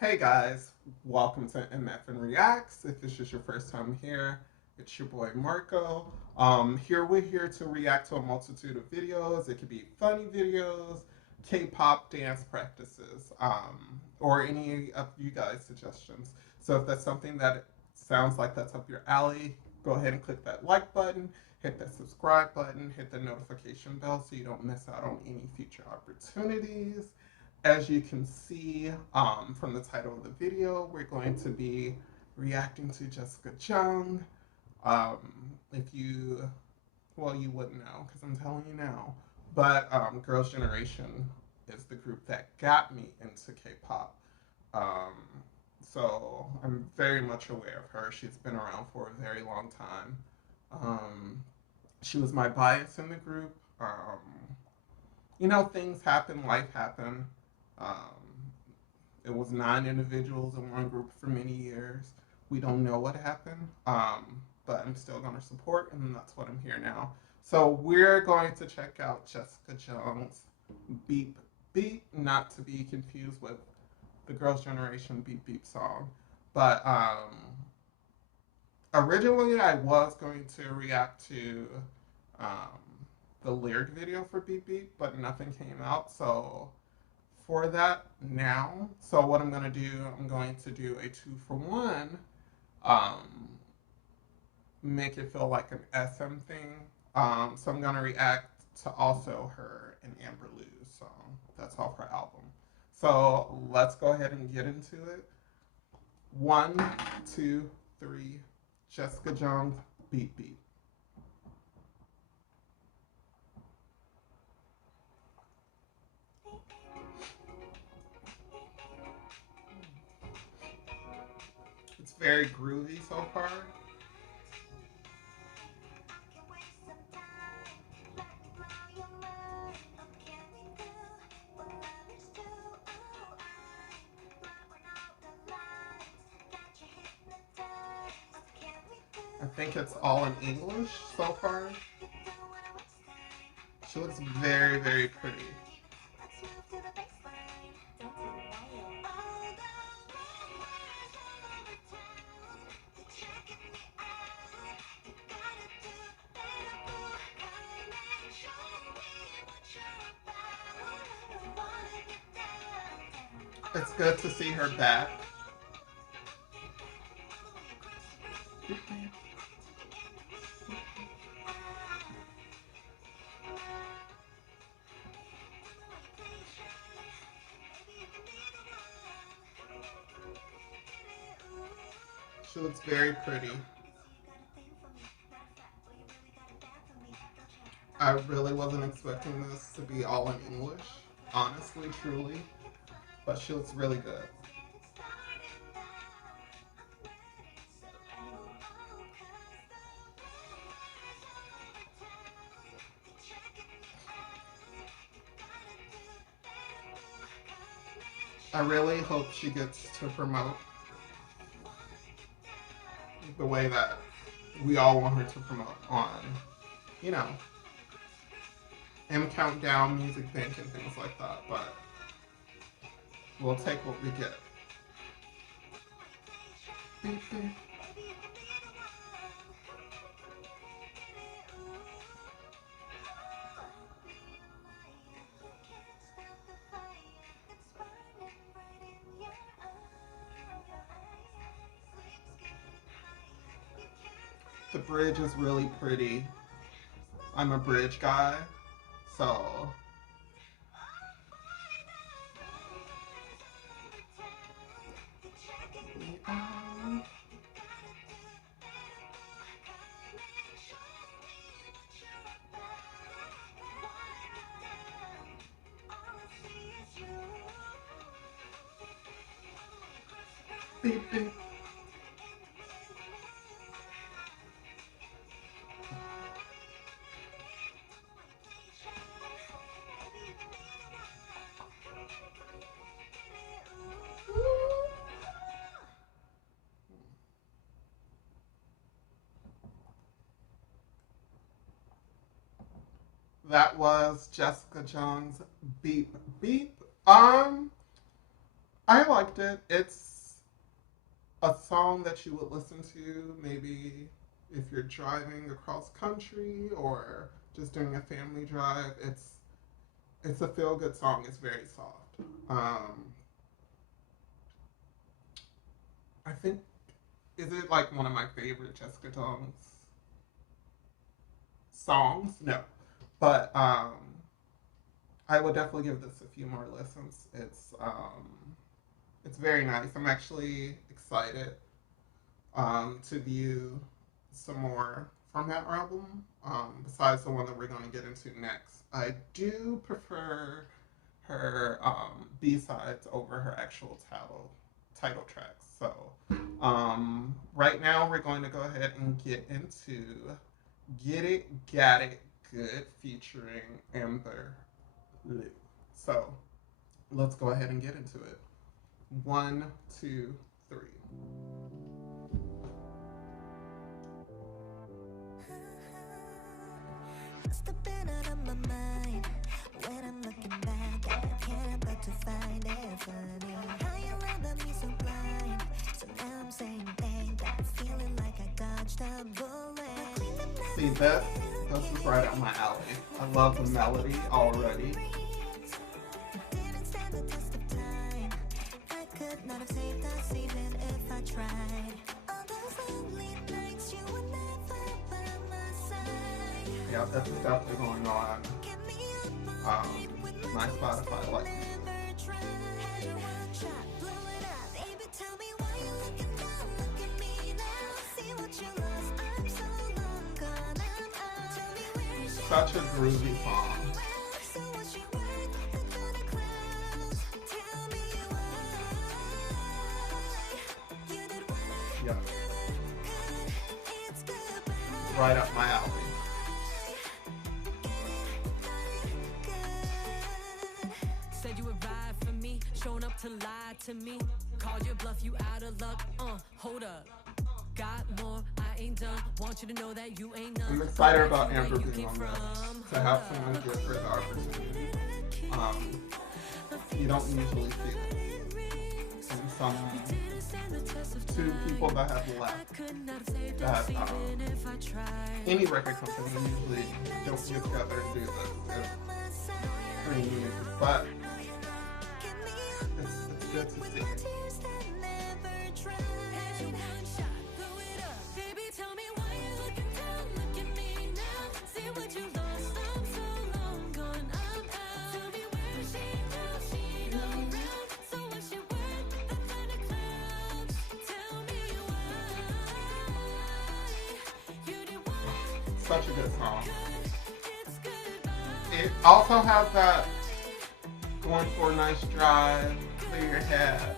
Hey guys, welcome to MF and Reacts. If this is your first time here, it's your boy Marco. Here we're here to react to a multitude of videos. It could be funny videos, K-pop dance practices, or any of you guys' suggestions. So if that's something that sounds like that's up your alley, go ahead and click that like button, hit that subscribe button, hit the notification bell so you don't miss out on any future opportunities. As you can see from the title of the video, we're going to be reacting to Jessica Jung. Um, if you, well, you wouldn't know because I'm telling you now, but Girls' Generation is the group that got me into K-pop. Um, so I'm very much aware of her. She's been around for a very long time. Um, she was my bias in the group. Things happen, life happened. Um, it was 9 individuals in one group for many years. We don't know what happened, but I'm still going to support, and that's what I'm here now. So we're going to check out Jessica Jung's Beep Beep, not to be confused with the Girls' Generation Beep Beep song. But originally, I was going to react to um, the lyric video for Beep Beep, but nothing came out. So for that now. So what I'm gonna do, I'm going to do a 2-for-1. Um, Make it feel like an SM thing. So I'm gonna react to also her and Amber Lou's song. That's off her album. So let's go ahead and get into it. One, two, three. Jessica Jones, Beat Beat. It's very groovy so far. I think it's all in English so far. She looks very, very pretty. It's good to see her back. She looks very pretty. I really wasn't expecting this to be all in English, honestly, truly, but she looks really good. I really hope she gets to promote the way that we all want her to promote on, you know, M Countdown, Music Bank, and things like that, but we'll take what we get. Beep, beep. The bridge is really pretty. I'm a bridge guy, so beep beep. That was Jessica Jones' Beep Beep. I liked it. It's a song that you would listen to maybe if you're driving across country or just doing a family drive. It's a feel good song. It's very soft. I think is it like one of my favorite Jessica Jones songs? No, but I would definitely give this a few more listens. It's very nice. I'm actually excited to view some more from that album. Besides the one that we're going to get into next, I do prefer her B sides over her actual title tracks. So right now we're going to go ahead and get into "Get It, Got It, Good" featuring Amber Liu. So let's go ahead and get into it. One, two, three. Must have been out of my mind when I'm looking back. I can't but to find it funny how you love me so blind. So now I'm saying thank God, feeling like I dodged a bullet. See, this is right up my alley. I love the melody already. Didn't stand the test of time. I could not have saved us even if I tried. All those lonely nights you were never by my side. Yeah, that's definitely going on. My Spotify like. Such a groovy song. Yeah. Right up my alley. Said you would ride for me, shown up to lie to me. Called your bluff, you out of luck. Hold up. Got more, I ain't done. Want you to know that you ain't none. I'm excited about Amber being on this. To have someone give her the opportunity. You don't usually see it. And some two people that have left that any record company usually don't get together and do this streaming music, but it's good to see. Such a good song. It also has that going for a nice drive, clear your head.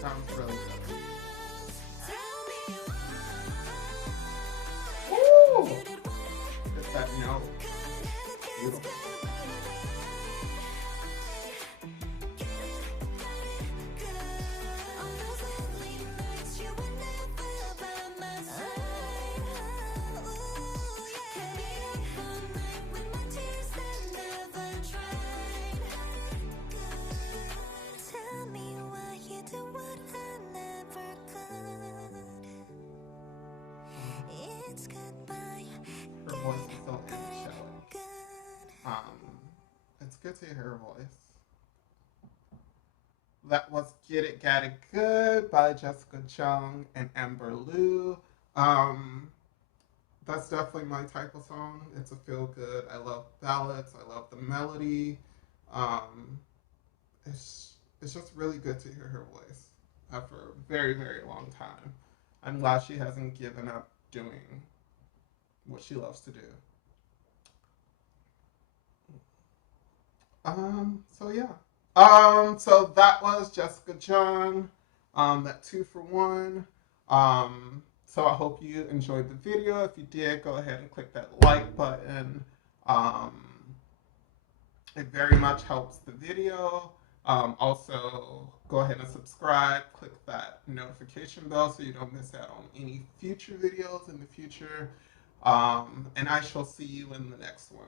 Sounds really good. Woo! It's that note. Beautiful. Her voice is so angelic. It's good to hear her voice. That was "Get It, Got It, Good" by Jessica Jung and Amber Liu. That's definitely my type of song. It's a feel good. I love ballads. I love the melody. Um, it's just really good to hear her voice after a very, very long time. I'm glad she hasn't given up doing what she loves to do. So yeah. So that was Jessica John. That 2 for 1. So I hope you enjoyed the video. If you did, go ahead and click that like button. Um, it very much helps the video. Also, go ahead and subscribe. Click that notification bell so you don't miss out on any future videos in the future. And I shall see you in the next one.